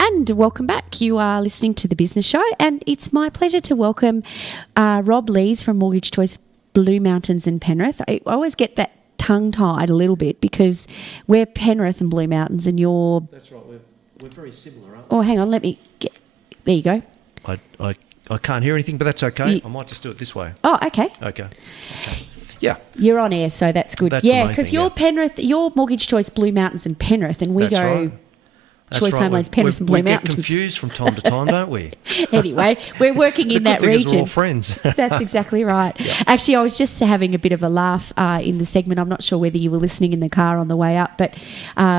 And welcome back. You are listening to The Business Show, and it's my pleasure to welcome Rob Lees from Mortgage Choice Blue Mountains in Penrith. I always get that tongue-tied a little bit because we're Penrith and Blue Mountains and you're... That's right. We're very similar, aren't we? Oh, hang on. Let me get... There you go. I can't hear anything, but that's okay. I might just do it this way. Oh, okay. Okay. Yeah. You're on air, so that's good. That's the main because thing, you're Penrith, you're Mortgage Choice Blue Mountains in Penrith, and we That's go... right. That's Choice right. Home Loans, Penrith and Blue we Mountains. We get confused from time to time, don't we? Anyway, we're working in that The good thing is region. we're all friends. That's exactly right. Yeah. Actually, I was just having a bit of a laugh in the segment. I'm not sure whether you were listening in the car on the way up, but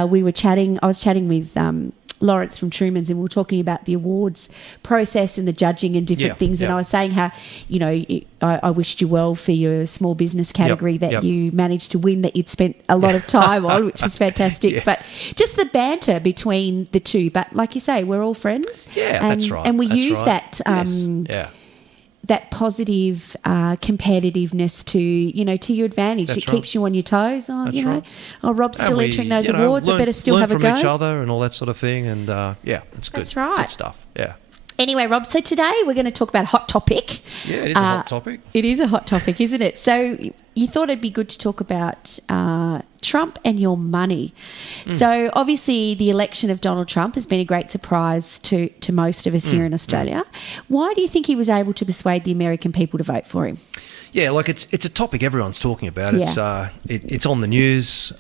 we were chatting. I was chatting with Lawrence from Truman's, and we were talking about the awards process and the judging and different things. And I was saying how, I wished you well for your small business category that you managed to win, that you'd spent a lot of time on, which is fantastic. Yeah. But just the banter between the two. But like you say, we're all friends. Yeah, and, that's right. And we That's use right. that. Yes. That positive competitiveness to your advantage. That's It keeps you on your toes. Oh, That's right. Oh, Rob's And still we, entering those awards. I better still learn have a from go. each other and all that sort of thing. And it's good. That's right. Good stuff. Yeah. Anyway, Rob, so today we're going to talk about a hot topic. Yeah, it is a hot topic. It is a hot topic, isn't it? So you thought it'd be good to talk about Trump and your money. So obviously the election of Donald Trump has been a great surprise to most of us here in Australia. Why do you think he was able to persuade the American people to vote for him? Yeah, like it's a topic everyone's talking about. Yeah. It's on the news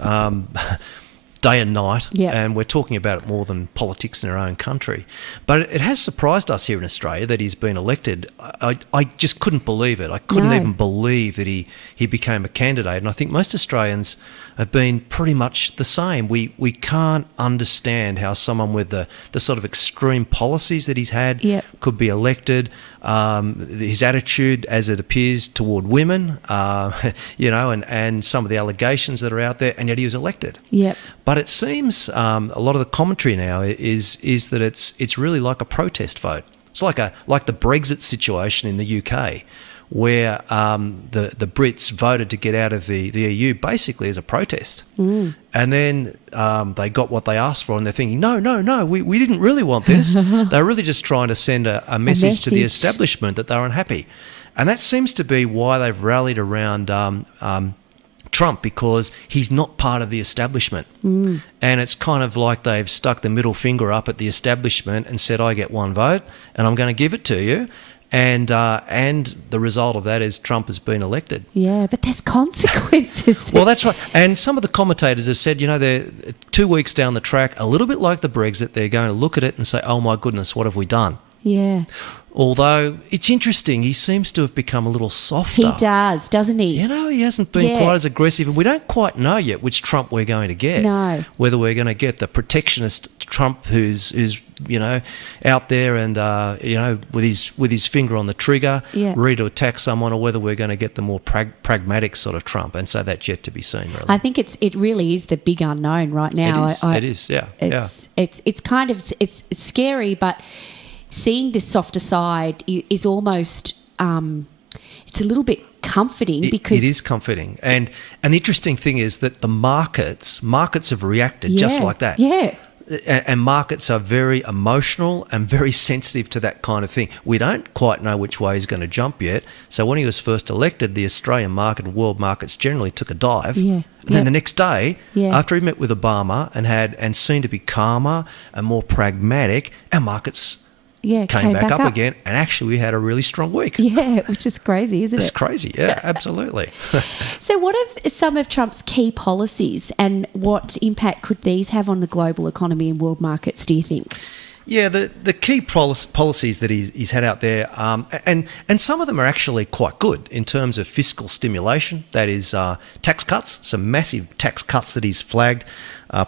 day and night, Yeah. and we're talking about it more than politics in our own country. But it has surprised us here in Australia that he's been elected. I just couldn't believe it. I couldn't even believe that he became a candidate. And I think most Australians have been pretty much the same. We can't understand how someone with the sort of extreme policies that he's had could be elected. His attitude, as it appears, toward women, and some of the allegations that are out there, and yet he was elected. Yep. But it seems a lot of the commentary now is that it's really like a protest vote. It's like the Brexit situation in the UK, where the Brits voted to get out of the EU basically as a protest. And then they got what they asked for, and they're thinking, no, we didn't really want this. They're really just trying to send a message to the establishment that they're unhappy. And that seems to be why they've rallied around Trump, because he's not part of the establishment. And it's kind of like they've stuck the middle finger up at the establishment and said, I get one vote and I'm going to give it to you. And the result of that is Trump has been elected. Yeah, but there's consequences. Well, that's right. And some of the commentators have said, they're 2 weeks down the track, a little bit like the Brexit, they're going to look at it and say, oh my goodness, what have we done? Yeah. Although it's interesting, he seems to have become a little softer. He does, doesn't he? He hasn't been quite as aggressive. And we don't quite know yet which Trump we're going to get. No. Whether we're going to get the protectionist Trump who's out there and, with his finger on the trigger, ready to attack someone, or whether we're going to get the more pragmatic sort of Trump. And so that's yet to be seen, really. I think it really is the big unknown right now. It is, yeah. It's kind of it's scary, but seeing this softer side is almost it's a little bit comforting because it is comforting. And the interesting thing is that the markets have reacted just like that. Yeah. And markets are very emotional and very sensitive to that kind of thing. We don't quite know which way he's going to jump yet. So when he was first elected, the Australian market and world markets generally took a dive. Yeah. And then the next day, after he met with Obama and seemed to be calmer and more pragmatic, our markets came back up again, and actually we had a really strong week. Yeah, which is crazy, isn't it? It's crazy, yeah, absolutely. So what are some of Trump's key policies, and what impact could these have on the global economy and world markets, do you think? Yeah, the key policies that he's had out there, and some of them are actually quite good in terms of fiscal stimulation. That is tax cuts, some massive tax cuts that he's flagged.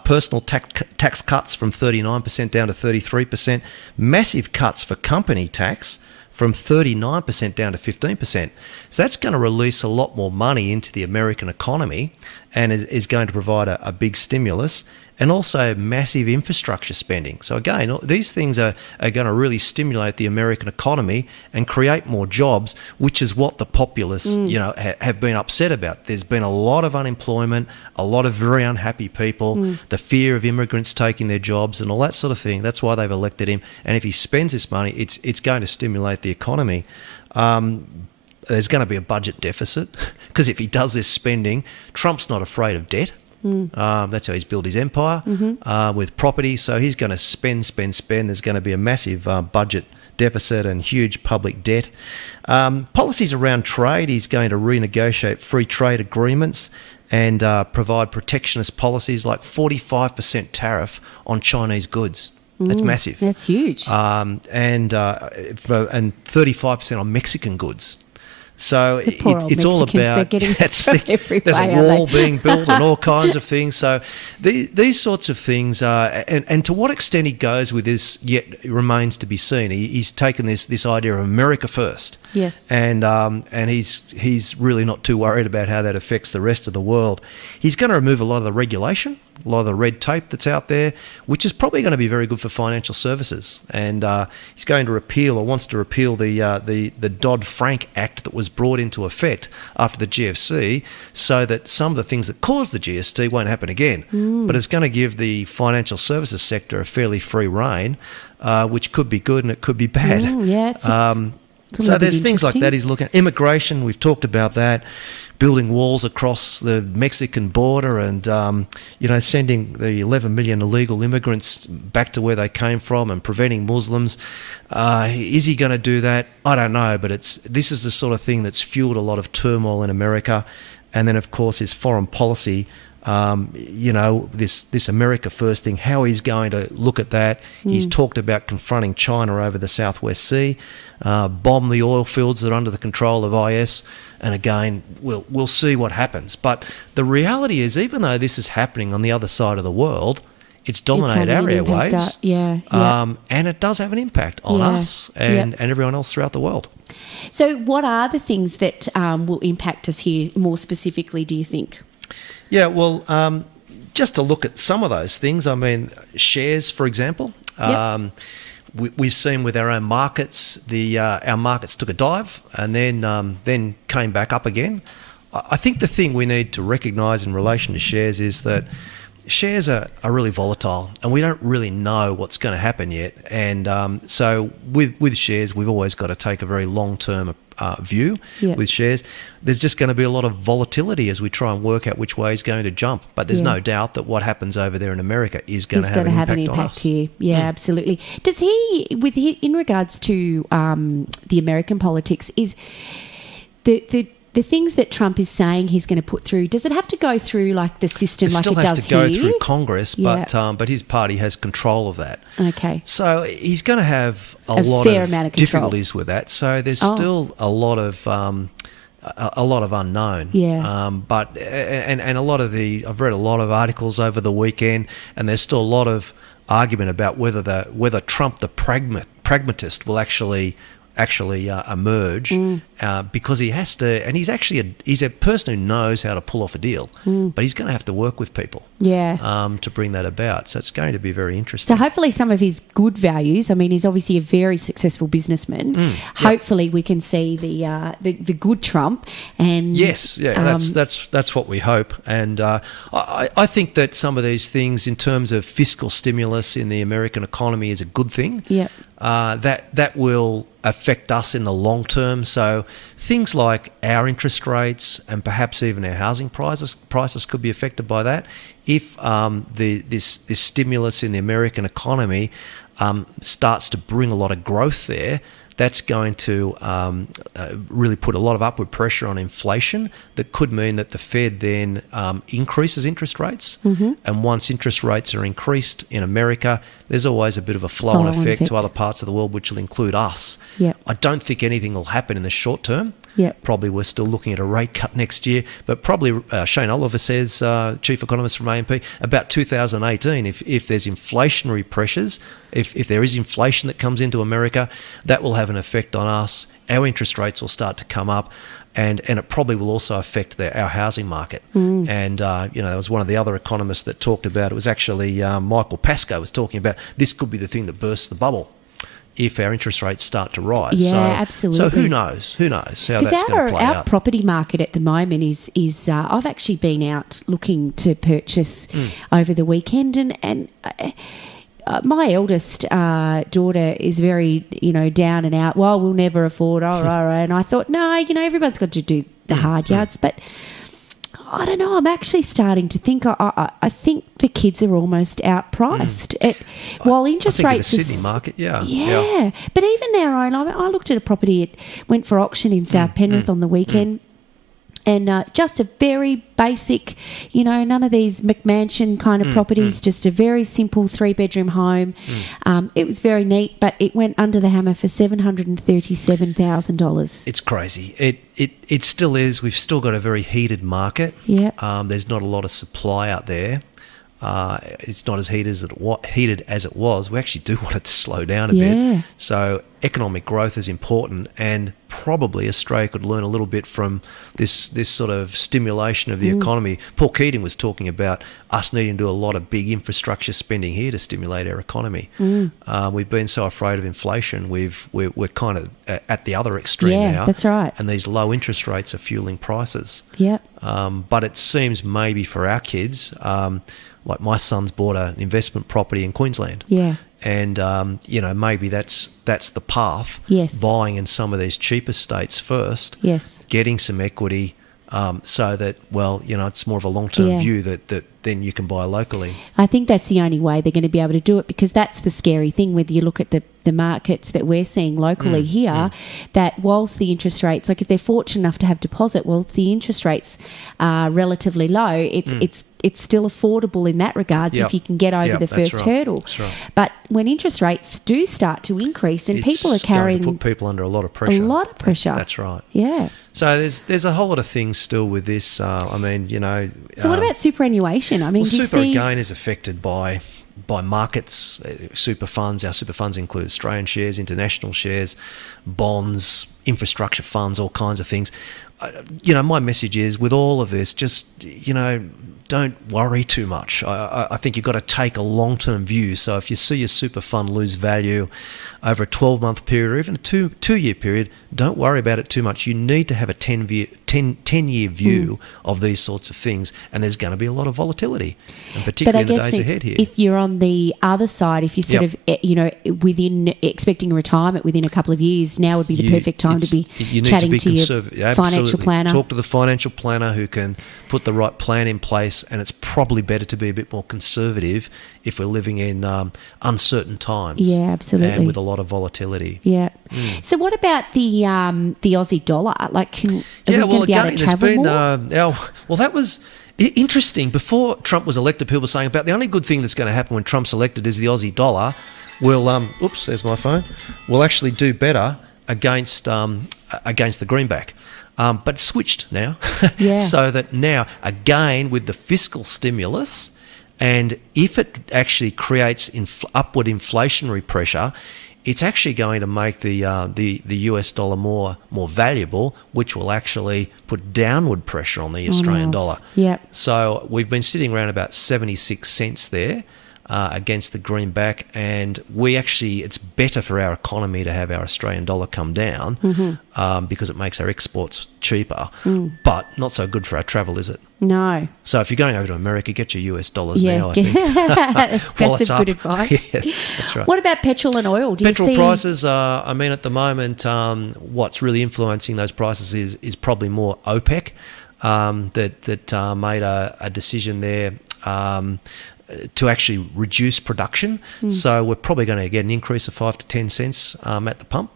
Personal tax cuts from 39% down to 33%. Massive cuts for company tax from 39% down to 15%. So that's going to release a lot more money into the American economy and is going to provide a big stimulus. and also massive infrastructure spending. So again, these things are going to really stimulate the American economy and create more jobs, which is what the populace, have been upset about. There's been a lot of unemployment, a lot of very unhappy people, the fear of immigrants taking their jobs and all that sort of thing. That's why they've elected him. And if he spends this money, it's going to stimulate the economy. There's going to be a budget deficit because if he does this spending, Trump's not afraid of debt. That's how he's built his empire with property. So he's going to spend. There's going to be a massive budget deficit and huge public debt. Policies around trade, he's going to renegotiate free trade agreements and provide protectionist policies like 45% tariff on Chinese goods. That's massive. That's huge. And 35% on Mexican goods. So it's all about they're getting there's everywhere, a wall being built and all kinds of things. So these sorts of things are, and to what extent he goes with this yet remains to be seen. He's taken this idea of America first. Yes. And he's really not too worried about how that affects the rest of the world. He's going to remove a lot of the regulation, a lot of the red tape that's out there, which is probably going to be very good for financial services. And he's going to repeal, or wants to repeal, the Dodd-Frank Act that was brought into effect after the GFC, so that some of the things that caused the GFC won't happen again. But it's going to give the financial services sector a fairly free rein, which could be good and it could be bad. So there's things like that he's looking at. Immigration, we've talked about that. Building walls across the Mexican border and, sending the 11 million illegal immigrants back to where they came from and preventing Muslims. Is he going to do that? I don't know, but this is the sort of thing that's fueled a lot of turmoil in America. And then, of course, his foreign policy, this America first thing, how he's going to look at that. He's talked about confronting China over the Southwest Sea, bomb the oil fields that are under the control of IS. And again, we'll see what happens. But the reality is, even though this is happening on the other side of the world, it's dominated our airwaves. And it does have an impact on us and everyone else throughout the world. So what are the things that will impact us here more specifically, do you think? Yeah, well, just to look at some of those things, I mean, shares, for example. We've seen with our own markets, our markets took a dive and then came back up again. I think the thing we need to recognise in relation to shares is that shares are really volatile and we don't really know what's going to happen yet. And so with shares, we've always got to take a very long-term view with shares. There's just going to be a lot of volatility as we try and work out which way he's going to jump. But there's no doubt that what happens over there in America is going to have an impact on us. Here. Yeah, absolutely. Does he, in regards to the American politics, is the things that Trump is saying he's going to put through, does it have to go through like the system like it does here? It still has to go through Congress, but his party has control of that. Okay. So he's going to have a lot of difficulties with that. So there's still a lot of unknown. Yeah. But a lot of I've read a lot of articles over the weekend, and there's still a lot of argument about whether Trump, the pragmatist, will actually emerge because he has to, and he's a person who knows how to pull off a deal, but he's going to have to work with people to bring that about. So it's going to be very interesting. So hopefully some of his good values, I mean, he's obviously a very successful businessman. Hopefully we can see the good Trump. And that's what we hope. And I think that some of these things in terms of fiscal stimulus in the American economy is a good thing. That will affect us in the long term. So things like our interest rates and perhaps even our housing prices could be affected by that. If this stimulus in the American economy starts to bring a lot of growth there, that's going to really put a lot of upward pressure on inflation. That could mean that the Fed then increases interest rates. And once interest rates are increased in America, there's always a bit of a flow-on effect to other parts of the world, which will include us. I don't think anything will happen in the short term. Probably we're still looking at a rate cut next year, but probably Shane Oliver says, chief economist from AMP, about 2018, if there's inflationary pressures, if there is inflation that comes into America, that will have an effect on us. Our interest rates will start to come up. and it probably will also affect our housing market. And there was one of the other economists that talked about, it was actually Michael Pascoe was talking about, this could be the thing that bursts the bubble if our interest rates start to rise. Yeah, so, absolutely. So who knows how that's going to play our out. property market at the moment is I've actually been out looking to purchase over the weekend, and my eldest daughter is very, down and out. Well, we'll never afford, and I thought, no, everyone's got to do the hard yards, but I don't know. I'm actually starting to think. I think the kids are almost outpriced. While interest rates, in the Sydney market, yeah. But even now, I looked at a property. It went for auction in South Penrith on the weekend. And just a very basic, none of these McMansion kind of properties, just a very simple 3-bedroom home. It was very neat, but it went under the hammer for $737,000. It's crazy. It still is. We've still got a very heated market. Yeah. There's not a lot of supply out there. It's not as heated as it was. We actually do want it to slow down a bit. So economic growth is important, and probably Australia could learn a little bit from this sort of stimulation of the economy. Paul Keating was talking about us needing to do a lot of big infrastructure spending here to stimulate our economy. We've been so afraid of inflation. We're kind of at the other extreme now. Yeah, that's right. And these low interest rates are fueling prices. Yeah. But it seems maybe for our kids, like my son's bought an investment property in Queensland. Yeah. And, maybe that's the path. Yes. Buying in some of these cheaper states first. Yes. Getting some equity so that, it's more of a long-term view that then you can buy locally. I think that's the only way they're going to be able to do it, because that's the scary thing whether you look at the markets that we're seeing locally here, that whilst the interest rates, like if they're fortunate enough to have deposit, the interest rates are relatively low, it's still affordable in that regards if you can get over the first hurdle. That's right. But when interest rates do start to increase and people are carrying... It's going to put people under a lot of pressure. That's right. Yeah. So there's a whole lot of things still with this. So what about superannuation? Super again is affected by markets, super funds. Our super funds include Australian shares, international shares, bonds, infrastructure funds, all kinds of things. My message is, with all of this, just, don't worry too much. I think you've got to take a long-term view. So if you see your super fund lose value over a 12-month period or even a two-year period, don't worry about it too much. You need to have a 10-year view of these sorts of things, and there's going to be a lot of volatility, and particularly in the days ahead here. If you're on the other side, if you're sort of, within expecting a retirement within a couple of years, now would be the perfect time to be chatting to your financial planner. Talk to the financial planner who can put the right plan in place, and it's probably better to be a bit more conservative if we're living in uncertain times. Yeah, absolutely. And with a lot of volatility. Yeah. So what about the Aussie dollar? Like, are we going to be able to travel more? That was interesting. Before Trump was elected, people were saying about the only good thing that's going to happen when Trump's elected is the Aussie dollar will, there's my phone, will actually do better against the greenback. But it's switched now. Yeah. So that now, again, with the fiscal stimulus, and if it actually creates upward inflationary pressure, it's actually going to make the US dollar more valuable, which will actually put downward pressure on the Australian dollar. Yep. So we've been sitting around about 76 cents there against the greenback, and it's better for our economy to have our Australian dollar come down because it makes our exports cheaper, but not so good for our travel, is it? No. So if you're going over to America, get your US dollars now, I think. That's a good advice. Yeah, that's right. What about petrol and oil? Petrol prices, at the moment, what's really influencing those prices is probably more OPEC that made a decision there to actually reduce production. So we're probably going to get an increase of 5 to 10 cents at the pump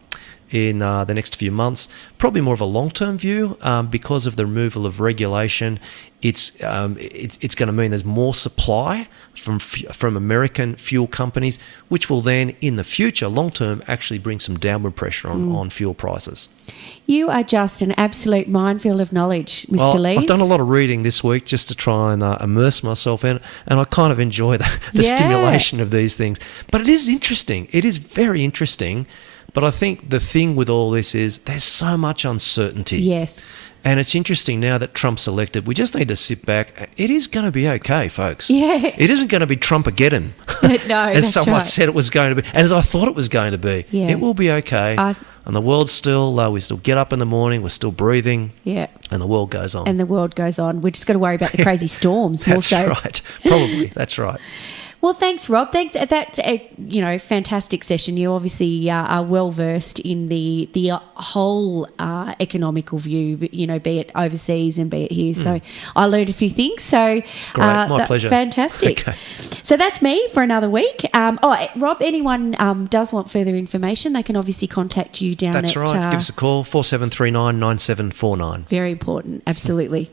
in the next few months. Probably more of a long-term view because of the removal of regulation. It's going to mean there's more supply from American fuel companies, which will then, in the future, long-term, actually bring some downward pressure on fuel prices. You are just an absolute minefield of knowledge, Mr. Lees. I've done a lot of reading this week just to try and immerse myself in it, and I kind of enjoy the stimulation of these things. But it is interesting. It is very interesting, But I think the thing with all this is there's so much uncertainty. Yes. And it's interesting now that Trump's elected, we just need to sit back. It is going to be okay, folks. Yeah. It isn't going to be Trumpageddon. No, as that's someone right. said it was going to be, and as I thought it was going to be. Yeah. It will be okay. And the world's still, we still get up in the morning, we're still breathing. Yeah. And the world goes on. And the world goes on. We just got to worry about the crazy storms more so. That's right. Probably. That's right. Well, thanks, Rob. Thanks. That fantastic session. You obviously are well versed in the whole economical view, be it overseas and be it here. So I learned a few things. So my pleasure. Fantastic. Okay. So that's me for another week. Rob, anyone does want further information, they can obviously contact you down That's at... right. Give us a call, 4739 9749. Very important. Absolutely.